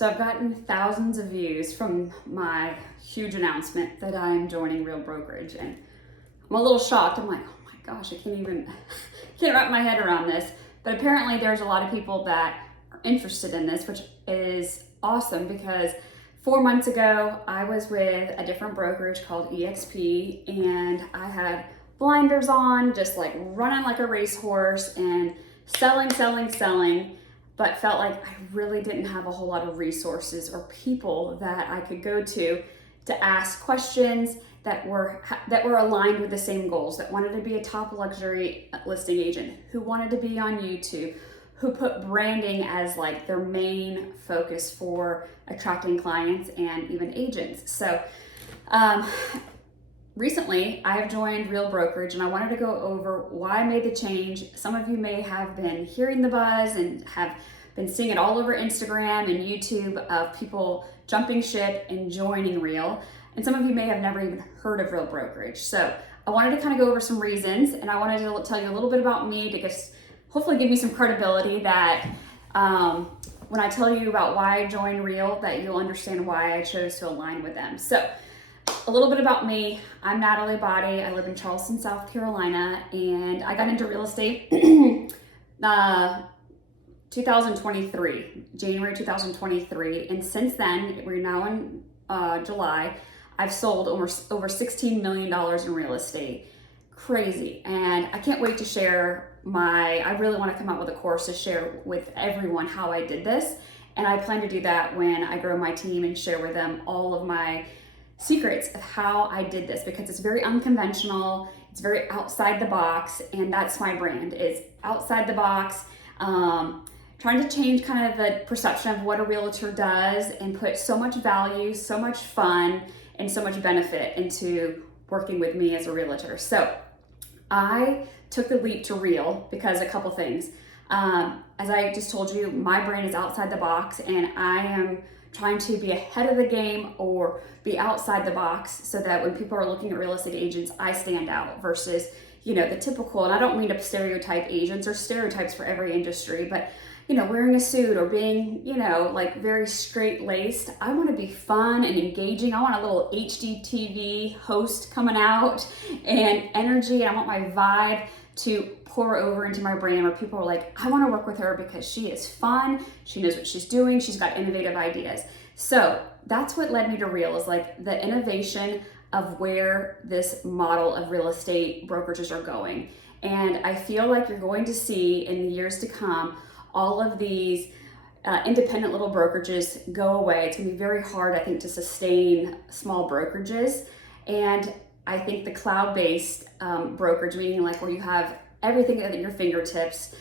So I've gotten thousands of views from my huge announcement that I'm joining Real Brokerage, and I'm a little shocked. I'm like, oh my gosh, I can't wrap my head around this. But apparently there's a lot of people that are interested in this, which is awesome because 4 months ago I was with a different brokerage called EXP, and I had blinders on, just like running like a racehorse and selling, but felt like I really didn't have a whole lot of resources or people that I could go to ask questions that were aligned with the same goals, that wanted to be a top luxury listing agent, who wanted to be on YouTube, who put branding as like their main focus for attracting clients and even agents. So recently I have joined Real Brokerage, and I wanted to go over why I made the change. Some of you may have been hearing the buzz and have been seeing it all over Instagram and YouTube of people jumping ship and joining Real. And some of you may have never even heard of Real Brokerage. So I wanted to kind of go over some reasons, and I wanted to tell you a little bit about me to just hopefully give you some credibility that when I tell you about why I joined Real, that you'll understand why I chose to align with them. So a little bit about me. I'm Natalie Body. I live in Charleston, South Carolina, and I got into real estate 2023, January 2023. And since then, we're now in July, I've sold over $16 million in real estate. Crazy. And I can't wait to share I really want to come out with a course to share with everyone how I did this. And I plan to do that when I grow my team and share with them all of my secrets of how I did this, because it's very unconventional, it's very outside the box, and that's my brand, is outside the box, trying to change kind of the perception of what a realtor does and put so much value, so much fun, and so much benefit into working with me as a realtor. So I took the leap to Real because a couple things. As I just told you, my brand is outside the box, and I am trying to be ahead of the game or be outside the box so that when people are looking at real estate agents, I stand out versus, the typical, and I don't mean to stereotype agents or stereotypes for every industry, but wearing a suit or being, like very straight laced. I want to be fun and engaging. I want a little HGTV host coming out and energy. And I want my vibe to pour over into my brand where people are like, I want to work with her because she is fun. She knows what she's doing. She's got innovative ideas. So that's what led me to Real, is like the innovation of where this model of real estate brokerages are going. And I feel like you're going to see in the years to come, all of these independent little brokerages go away. It's gonna be very hard, I think, to sustain small brokerages. And I think the cloud-based brokerage, meaning like where you have everything at your fingertips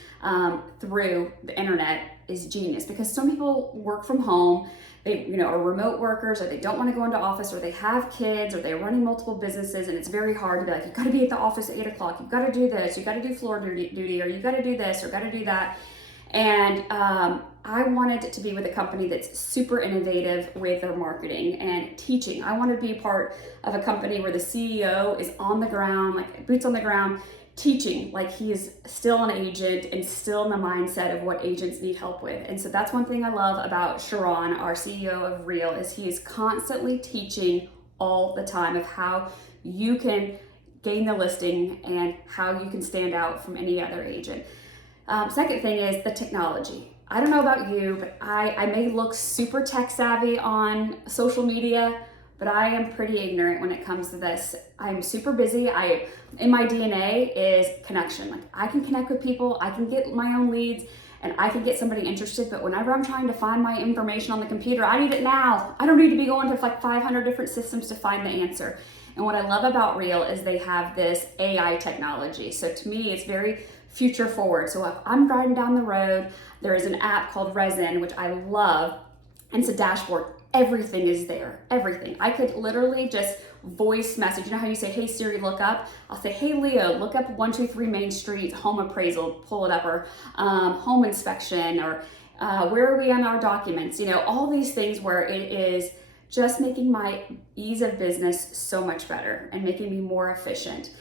through the internet, is genius, because some people work from home. They are remote workers, or they don't want to go into office, or they have kids, or they're running multiple businesses, and it's very hard to be like, you've got to be at the office at 8 o'clock, you've got to do this, you've got to do floor duty, or you've got to do this, or got to do that. And I wanted it to be with a company that's super innovative with their marketing and teaching. I want to be part of a company where the CEO is on the ground, like boots on the ground, teaching like he is still an agent and still in the mindset of what agents need help with. And so that's one thing I love about Sharon, our CEO of Real, is he is constantly teaching all the time of how you can gain the listing and how you can stand out from any other agent. Second thing is the technology. I don't know about you, but I may look super tech savvy on social media, but I am pretty ignorant when it comes to this. I'm super busy. In my DNA is connection. Like, I can connect with people, I can get my own leads, and I can get somebody interested, but whenever I'm trying to find my information on the computer, I need it now. I don't need to be going to like 500 different systems to find the answer. And what I love about Real is they have this AI technology. So to me, it's very future forward. So if I'm driving down the road, there is an app called Resin, which I love, and it's a dashboard. Everything is there, everything. I could literally just voice message. You know how you say, hey Siri, look up? I'll say, hey Leo, look up 123 Main Street, home appraisal, pull it up, or home inspection, or where are we on our documents? All these things where it is just making my ease of business so much better and making me more efficient.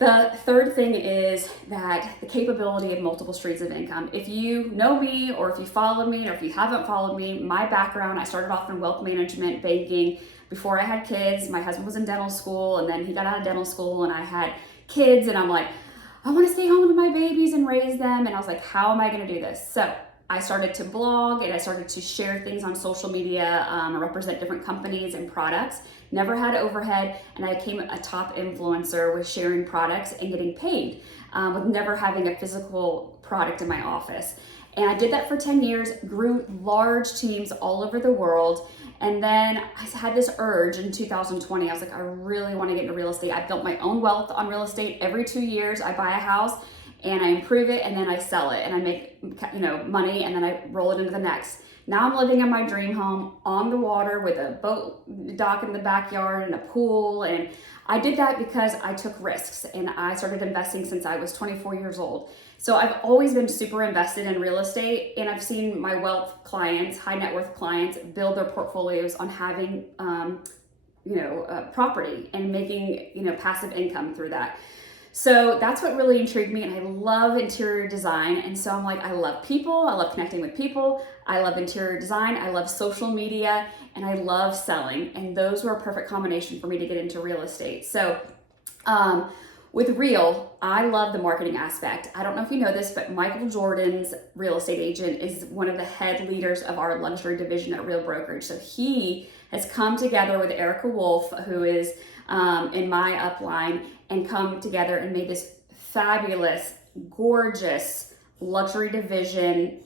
The third thing is that the capability of multiple streams of income. If you know me, or if you follow me, or if you haven't followed me, my background, I started off in wealth management, banking. Before I had kids, my husband was in dental school, and then he got out of dental school, and I had kids, and I'm like, I want to stay home with my babies and raise them. And I was like, how am I going to do this? So I started to blog, and I started to share things on social media, represent different companies and products. Never had overhead, and I became a top influencer with sharing products and getting paid, with never having a physical product in my office. And I did that for 10 years, grew large teams all over the world. And then I had this urge in 2020. I was like, I really want to get into real estate. I built my own wealth on real estate. Every 2 years, I buy a house and I improve it, and then I sell it, and I make, money, and then I roll it into the next. Now I'm living in my dream home on the water with a boat dock in the backyard and a pool. And I did that because I took risks, and I started investing since I was 24 years old. So I've always been super invested in real estate, and I've seen my wealth clients, high net worth clients, build their portfolios on having, property and making, passive income through that. So that's what really intrigued me, and I love interior design. And so I'm like, I love people, I love connecting with people, I love interior design, I love social media, and I love selling. And those were a perfect combination for me to get into real estate. So with Real, I love the marketing aspect. I don't know if you know this, but Michael Jordan's real estate agent is one of the head leaders of our luxury division at Real Brokerage. So he has come together with Erica Wolf, who is in my upline, and come together and made this fabulous, gorgeous luxury division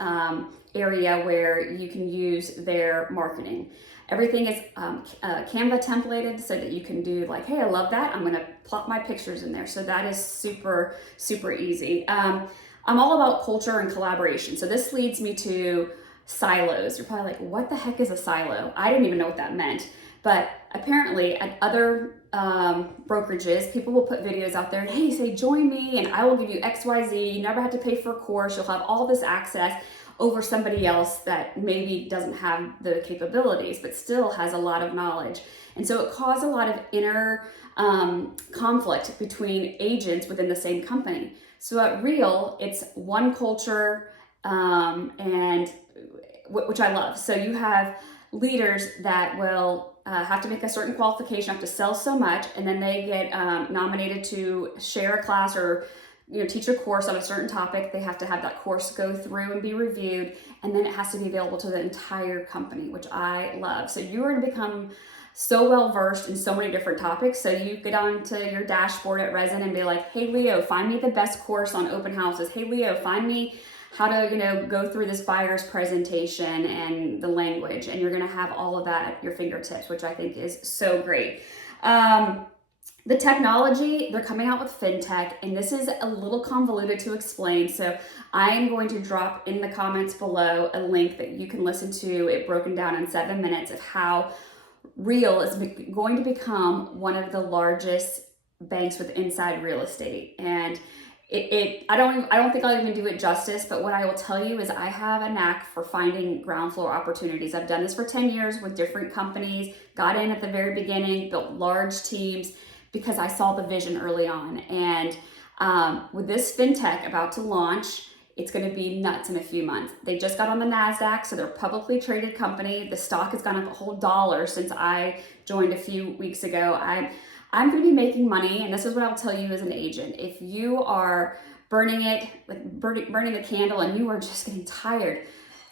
area where you can use their marketing. Everything is Canva templated so that you can do like, hey, I love that, I'm gonna plop my pictures in there. So that is super, super easy. I'm all about culture and collaboration. So this leads me to silos. You're probably like, what the heck is a silo? I didn't even know what that meant. But apparently at other brokerages, people will put videos out there and, hey, say join me and I will give you XYZ. You never have to pay for a course. You'll have all this access over somebody else that maybe doesn't have the capabilities, but still has a lot of knowledge. And so it caused a lot of inner conflict between agents within the same company. So at Real, it's one culture, and which I love. So you have leaders that will have to make a certain qualification, have to sell so much, and then they get nominated to share a class or teach a course on a certain topic. They have to have that course go through and be reviewed, and then it has to be available to the entire company, which I love. So you are going to become so well versed in so many different topics. So you get onto your dashboard at Resin and be like, hey Leo, find me the best course on open houses. Hey Leo, find me how to go through this buyer's presentation and the language, and you're going to have all of that at your fingertips, which I think is so great. The technology, they're coming out with fintech, and this is a little convoluted to explain, so I am going to drop in the comments below a link that you can listen to it broken down in 7 minutes of how Real is going to become one of the largest banks with inside real estate. And I don't think I'll even do it justice, but what I will tell you is I have a knack for finding ground floor opportunities. I've done this for 10 years with different companies, got in at the very beginning, built large teams because I saw the vision early on. And with this fintech about to launch, it's going to be nuts in a few months. They just got on the NASDAQ, so they're a publicly traded company. The stock has gone up a whole $1 since I joined a few weeks ago. I'm going to be making money, and this is what I'll tell you as an agent. If you are burning the candle and you are just getting tired,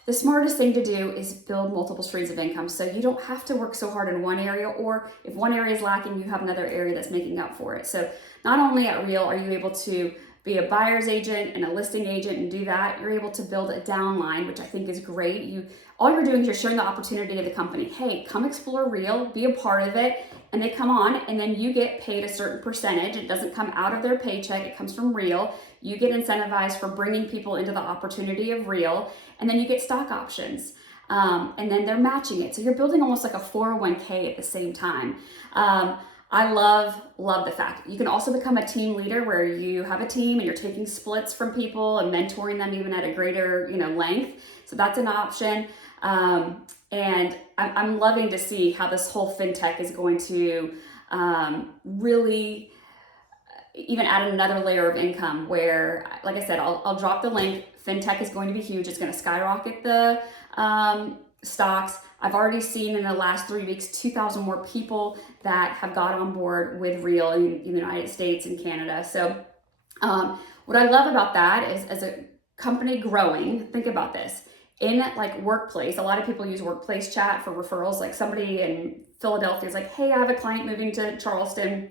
the smartest thing to do is build multiple streams of income so you don't have to work so hard in one area, or if one area is lacking, you have another area that's making up for it. So not only at Real are you able to be a buyer's agent and a listing agent and do that, you're able to build a downline, which I think is great. All you're doing is you're showing the opportunity to the company. Hey, come explore Real, be a part of it, and they come on, and then you get paid a certain percentage. It doesn't come out of their paycheck, it comes from Real. You get incentivized for bringing people into the opportunity of Real, and then you get stock options. And then they're matching it. So you're building almost like a 401k at the same time. I love the fact you can also become a team leader where you have a team and you're taking splits from people and mentoring them even at a greater length. So that's an option. And I'm loving to see how this whole fintech is going to really even add another layer of income where, like I said, I'll drop the link. FinTech is going to be huge. It's going to skyrocket the stocks. I've already seen in the last 3 weeks 2,000 more people that have got on board with Real in the United States and Canada. So what I love about that is, as a company growing, think about this. In like workplace, a lot of people use workplace chat for referrals. Like somebody in Philadelphia is like, hey, I have a client moving to Charleston.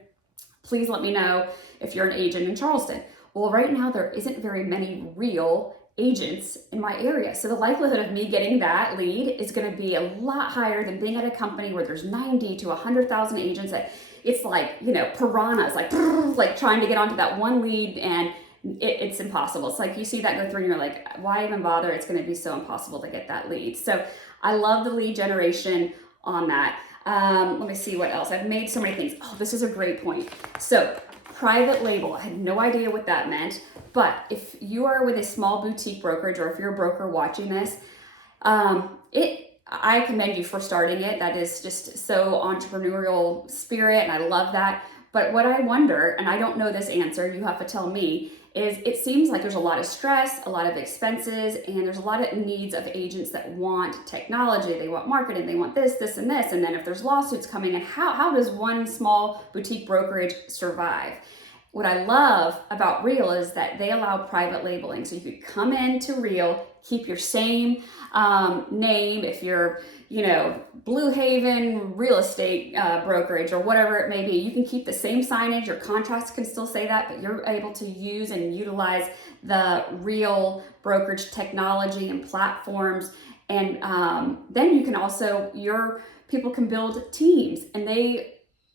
Please let me know if you're an agent in Charleston. Well, right now there isn't very many real agents in my area. So the likelihood of me getting that lead is going to be a lot higher than being at a company where there's 90 to 100,000 agents. That it's like, piranhas, like trying to get onto that one lead, and it's impossible. It's like you see that go through and you're like, why even bother? It's going to be so impossible to get that lead. So I love the lead generation on that. Let me see what else. I've made so many things. Oh, this is a great point. So private label, I had no idea what that meant, but if you are with a small boutique brokerage, or if you're a broker watching this, I commend you for starting it. That is just so entrepreneurial spirit, and I love that. But what I wonder, and I don't know this answer, you have to tell me, is it seems like there's a lot of stress, a lot of expenses, and there's a lot of needs of agents that want technology, they want marketing, they want this, this, and this. And then if there's lawsuits coming in, how does one small boutique brokerage survive? What I love about Real is that they allow private labeling. So you could come into Real, keep your same name. If you're, Blue Haven Real Estate Brokerage or whatever it may be, you can keep the same signage. Your contracts can still say that, but you're able to use and utilize the Real brokerage technology and platforms. And then you can also, your people can build teams, and they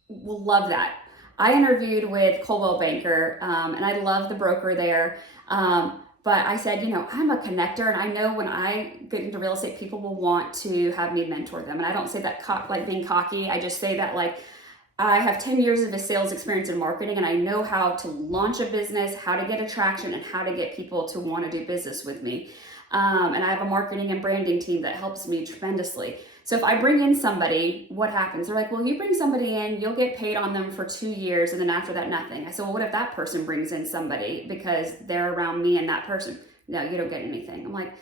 will love that. I interviewed with Coldwell Banker, and I love the broker there. But I said, I'm a connector, and I know when I get into real estate, people will want to have me mentor them. And I don't say that like being cocky. I just say that like I have 10 years of sales experience in marketing, and I know how to launch a business, how to get attraction, and how to get people to want to do business with me. And I have a marketing and branding team that helps me tremendously. So if I bring in somebody, what happens? They're like, well, you bring somebody in, you'll get paid on them for 2 years, and then after that, nothing. I said, well, what if that person brings in somebody because they're around me and that person? No, you don't get anything. I'm like,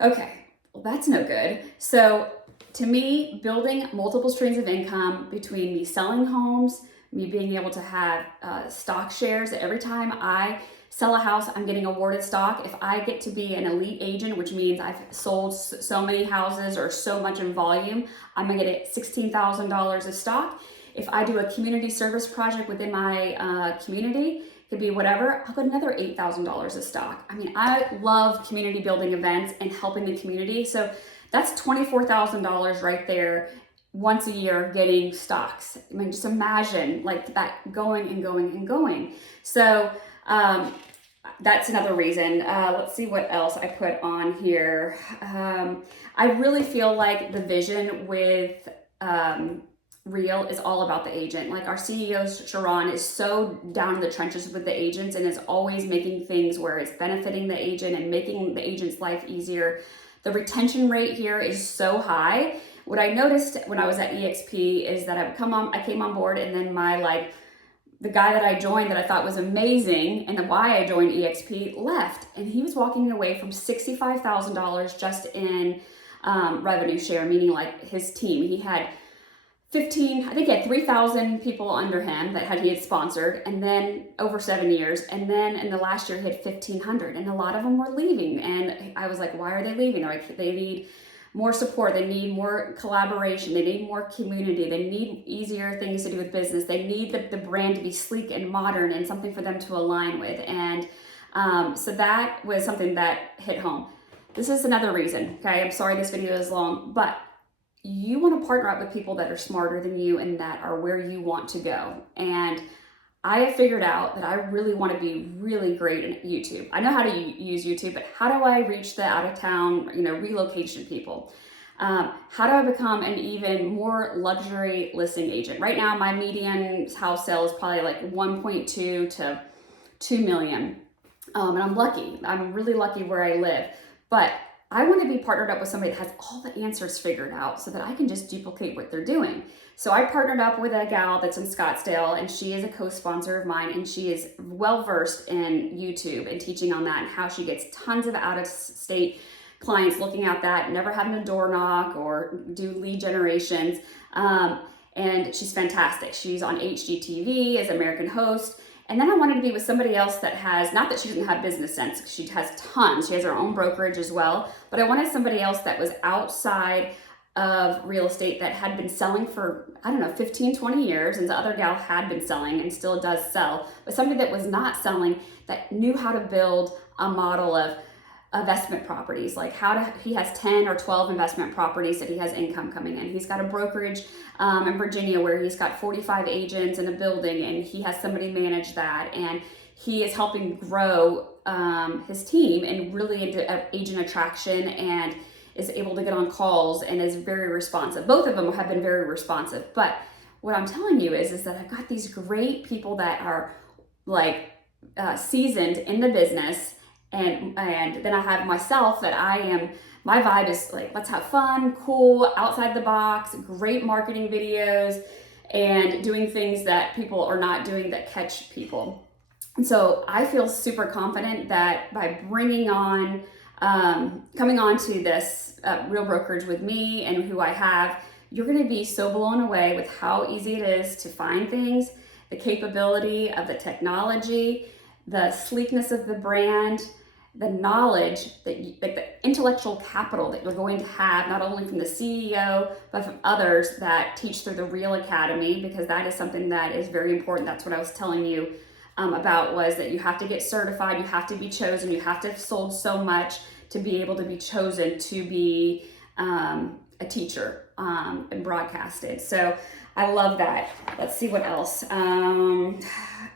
okay, well, that's no good. So to me, building multiple streams of income between me selling homes, me being able to have stock shares, every time I sell a house, I'm getting awarded stock. If I get to be an elite agent, which means I've sold so many houses or so much in volume, I'm gonna get $16,000 of stock. If I do a community service project within my community, it could be whatever, I'll get another $8,000 of stock. I mean, I love community building events and helping the community. So that's $24,000 right there once a year getting stocks. I mean, just imagine like that going and going and going. So that's another reason. Let's see what else I put on here. I really feel like the vision with Real is all about the agent. Like our CEO, Sharon, is so down in the trenches with the agents and is always making things where it's benefiting the agent and making the agent's life easier. The retention rate here is so high. What I noticed when I was at EXP is that I came on board, and then the guy that I joined that I thought was amazing and why I joined EXP left, and he was walking away from $65,000 just in revenue share, meaning like his team. He had 3,000 people under him that he had sponsored, and then over 7 years, and then in the last year he had 1,500, and a lot of them were leaving. And I was like, why are they leaving? They're like, they need more support, they need more collaboration, they need more community, they need easier things to do with business, they need the brand to be sleek and modern and something for them to align with. And so that was something that hit home. This is another reason, okay? I'm sorry this video is long, but you want to partner up with people that are smarter than you and that are where you want to go. And I have figured out that I really want to be really great at YouTube. I know how to use YouTube, but how do I reach the out of town, relocation people? How do I become an even more luxury listing agent? Right now, my median house sale is probably like 1.2 to 2 million. And I'm lucky. I'm really lucky where I live. But I want to be partnered up with somebody that has all the answers figured out so that I can just duplicate what they're doing. So I partnered up with a gal that's in Scottsdale, and she is a co-sponsor of mine, and she is well versed in YouTube and teaching on that and how she gets tons of out-of-state clients looking at that, never having a door knock or do lead generations. And she's fantastic. She's on HGTV as American host. And then I wanted to be with somebody else that has, not that she doesn't have business sense, she has tons. She has her own brokerage as well. But I wanted somebody else that was outside of real estate that had been selling for, 15, 20 years. And the other gal had been selling and still does sell. But somebody that was not selling, that knew how to build a model of investment properties, like he has 10 or 12 investment properties that he has income coming in. He's got a brokerage in Virginia where he's got 45 agents in a building, and he has somebody manage that, and he is helping grow his team and really into agent attraction, and is able to get on calls and is very responsive. Both of them have been very responsive. But what I'm telling you is that I've got these great people that are like seasoned in the business. And then I have myself that my vibe is like, let's have fun, cool, outside the box, great marketing videos, and doing things that people are not doing that catch people. And so I feel super confident that by bringing on, coming on to this Real Brokerage with me and who I have, you're gonna be so blown away with how easy it is to find things, the capability of the technology, the sleekness of the brand, the knowledge, like the intellectual capital that you're going to have, not only from the CEO, but from others that teach through the Real Academy, because that is something that is very important. That's what I was telling you about, was that you have to get certified, you have to be chosen, you have to have sold so much to be able to be chosen to be a teacher and broadcasted. So I love that. Let's see what else.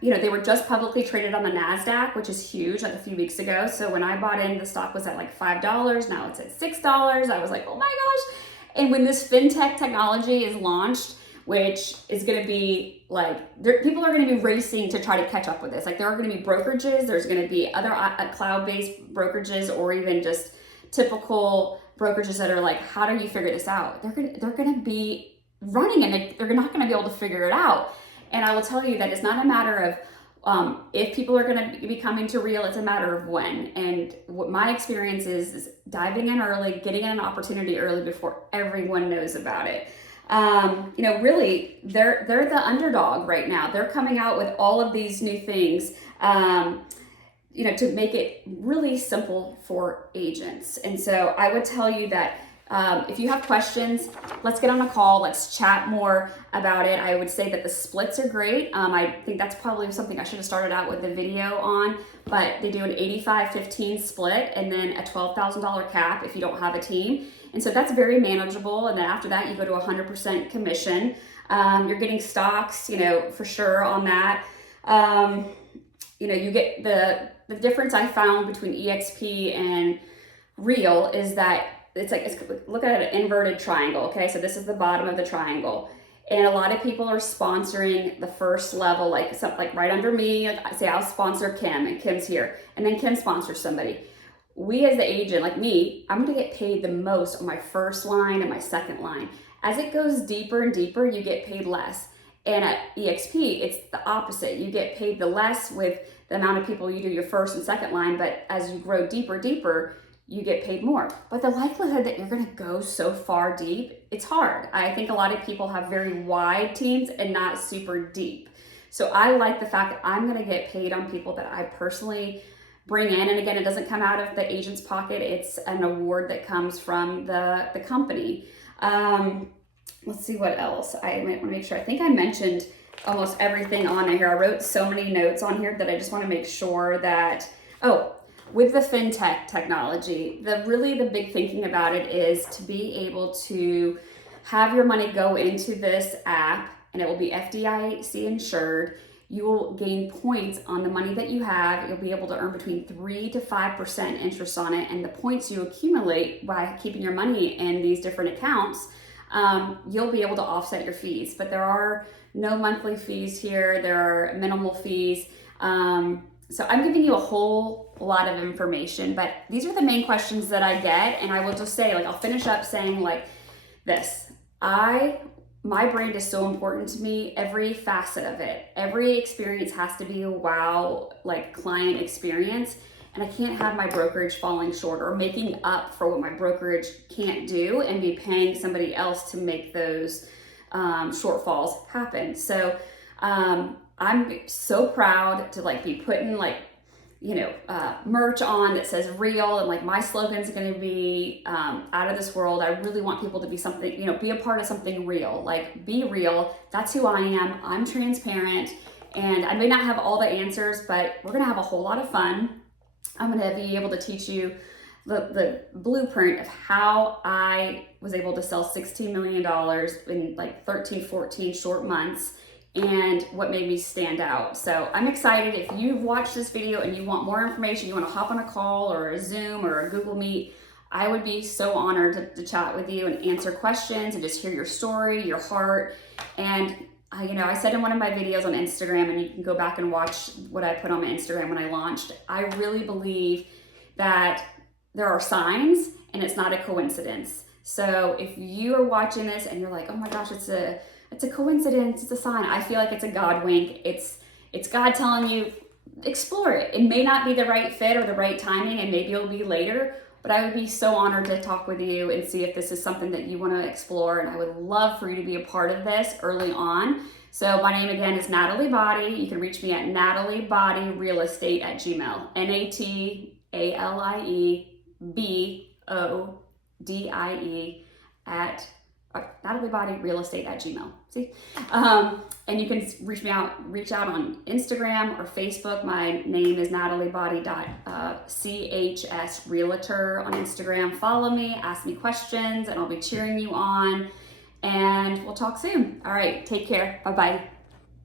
They were just publicly traded on the NASDAQ, which is huge, like a few weeks ago. So when I bought in, the stock was at like $5. Now it's at $6. I was like, oh my gosh. And when this fintech technology is launched, which is going to be like, people are going to be racing to try to catch up with this. Like, there are going to be brokerages, there's going to be other cloud-based brokerages, or even just typical brokerages that are like, how do you figure this out? They're going to be running, and they're not going to be able to figure it out. And I will tell you that it's not a matter of if people are going to be coming to Real, it's a matter of when. And what my experience is diving in early, getting an opportunity early before everyone knows about it. Really, they're the underdog right now. They're coming out with all of these new things, to make it really simple for agents. And so I would tell you that if you have questions, let's get on a call. Let's chat more about it. I would say that the splits are great. I think that's probably something I should have started out with the video on, but they do an 85-15 split and then a $12,000 cap if you don't have a team. And so that's very manageable. And then after that, you go to 100% commission. You're getting stocks, for sure on that. You get the difference I found between EXP and Real is that look at an inverted triangle. Okay, so this is the bottom of the triangle, and a lot of people are sponsoring the first level, like right under me. Like, say I'll sponsor Kim, and Kim's here, and then Kim sponsors somebody. We as the agent, like me, I'm gonna get paid the most on my first line and my second line. As it goes deeper and deeper, you get paid less. And at EXP, it's the opposite. You get paid the less with the amount of people you do your first and second line, but as you grow deeper, you get paid more. But the likelihood that you're gonna go so far deep, it's hard. I think a lot of people have very wide teams and not super deep. So I like the fact that I'm gonna get paid on people that I personally bring in. And again, it doesn't come out of the agent's pocket. It's an award that comes from the company. Let's see what else. I might wanna make sure. I think I mentioned almost everything on here. I wrote so many notes on here that I just wanna make sure that, with the fintech technology, the big thinking about it is to be able to have your money go into this app, and it will be FDIC insured. You will gain points on the money that you have. You'll be able to earn between 3 to 5% interest on it, and the points you accumulate by keeping your money in these different accounts, you'll be able to offset your fees. But there are no monthly fees here. There are minimal fees. So I'm giving you a whole lot of information, but these are the main questions that I get. And I will just say, like, I'll finish up saying like this. My brand is so important to me, every facet of it. Every experience has to be a wow, like, client experience. And I can't have my brokerage falling short or making up for what my brokerage can't do and be paying somebody else to make those shortfalls happen. So I'm so proud to like be putting like, merch on that says real, and like my slogan's going to be out of this world. I really want people to be something, be a part of something real, like be real. That's who I am. I'm transparent, and I may not have all the answers, but we're going to have a whole lot of fun. I'm going to be able to teach you the blueprint of how I was able to sell $16 million in like 13, 14 short months, and what made me stand out. So I'm excited. If you've watched this video and you want more information, you want to hop on a call or a Zoom or a Google Meet, I would be so honored to chat with you and answer questions and just hear your story, your heart. And I said in one of my videos on Instagram, and you can go back and watch what I put on my Instagram when I launched, I really believe that there are signs and it's not a coincidence. So if you are watching this and you're like, oh my gosh, it's a coincidence, it's a sign, I feel like it's a God wink. It's God telling you, explore it. It may not be the right fit or the right timing, and maybe it'll be later, but I would be so honored to talk with you and see if this is something that you want to explore. And I would love for you to be a part of this early on. So my name again is Natalie Body. You can reach me at nataliebodyrealestate@gmail. NATALIEBODIE at nataliebodyrealestate@gmail. See? And you can reach out on Instagram or Facebook. My name is nataliebody.chs realtor on Instagram. Follow me, ask me questions, and I'll be cheering you on. And we'll talk soon. All right, take care. Bye-bye.